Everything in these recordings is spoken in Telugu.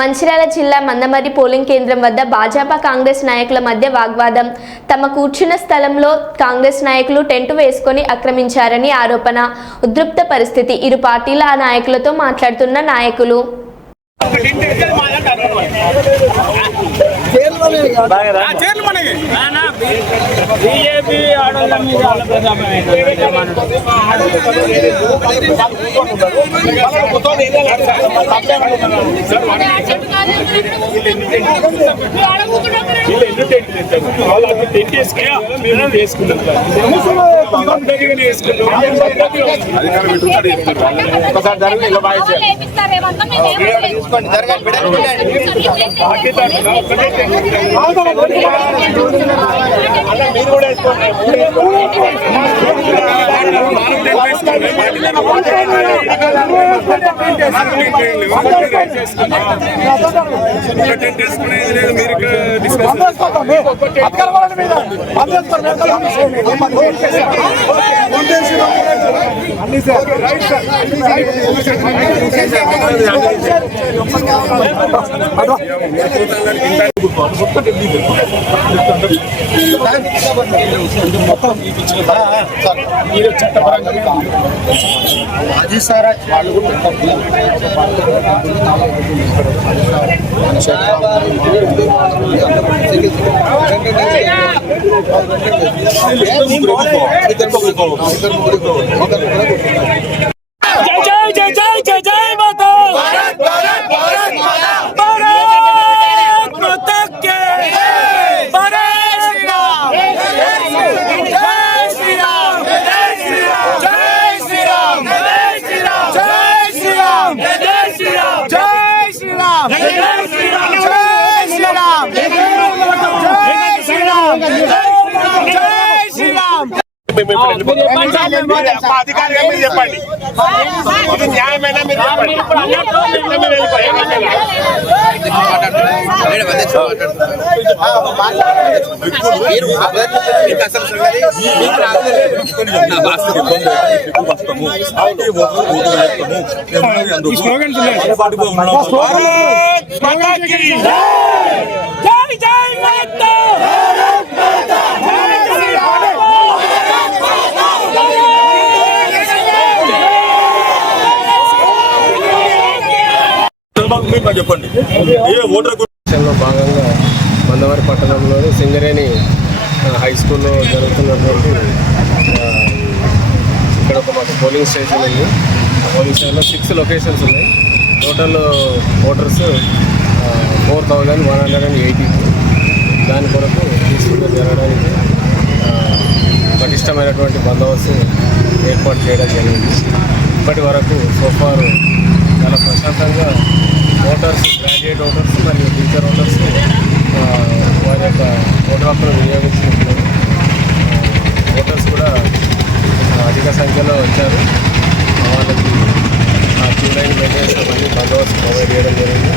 మంచిర్యాల జిల్లా మందమర్రి పోలింగ్ కేంద్రం వద్ద భాజపా కాంగ్రెస్ నాయకుల మధ్య వాగ్వాదం. తమ కూర్చున్న స్థలంలో కాంగ్రెస్ నాయకులు టెంటు వేసుకొని ఆక్రమించారని ఆరోపణ. ఉద్రిక్త పరిస్థితి. ఇరు పార్టీల నాయకులతో మాట్లాడుతున్న నాయకులు. బీజేపీ ఆడోళ్ళ మీద మీరు కూడా అది సార్ వాళ్ళు అధికారిగా మీరు చెప్పండి, ఇది న్యాయమైన మీరు చెప్పండి. భాగంగా మందమర్రి పట్టణంలోని సింగరేణి హై స్కూల్లో జరుగుతున్నటువంటి ఇక్కడ ఒక మాకు పోలింగ్ స్టేషన్ ఉంది. ఆ పోలింగ్ స్టేషన్లో 6 లొకేషన్స్ ఉన్నాయి. Total voters 4180. దాని కొరకు పీస్ఫుల్గా జరగడానికి పటిష్టమైనటువంటి బందోబస్తు ఏర్పాటు చేయడం జరిగింది. ఇప్పటి వరకు సోఫారు చాలా ప్రశాంతంగా ఓటర్స్, గ్రాడ్యుయేట్ ఓటర్స్ మరియు టీచర్ ఓటర్స్ వారి యొక్క ఓటు హక్కును వినియోగించుకుంటున్నారు. ఓటర్స్ కూడా అధిక సంఖ్యలో వచ్చారు. వాళ్ళకి క్యూ లైన్ మెయింటెనెన్స్ అవన్నీ బందోబస్తు ప్రొవైడ్ చేయడం జరిగింది.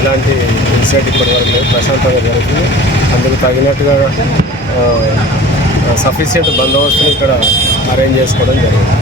ఎలాంటి ఇన్సిడెంట్ ఇప్పటి వరకు లేదు, ప్రశాంతంగా జరుగుతుంది. అందుకు తగినట్టుగా సఫిషియెంట్ బందోబస్తుని ఇక్కడ అరేంజ్ చేసుకోవడం జరిగింది.